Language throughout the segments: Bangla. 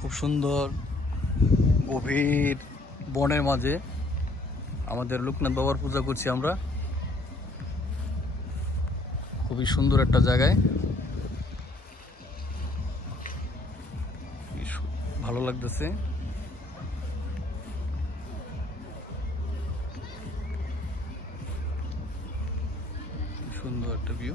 খুব সুন্দর, গভীর বনের মাঝে আমাদের লোকনাথ বাবার পূজা করছি আমরা। খুবই সুন্দর একটা জায়গায়। ভালো লাগতেছে। সুন্দর একটা ভিউ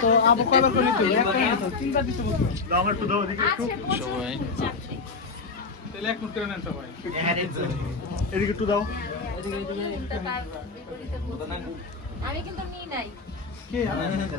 তো আবু কয়বার করে নিতে সবাই। এদিকে একটু দাও। আমি কিন্তু নিই নাই। কে?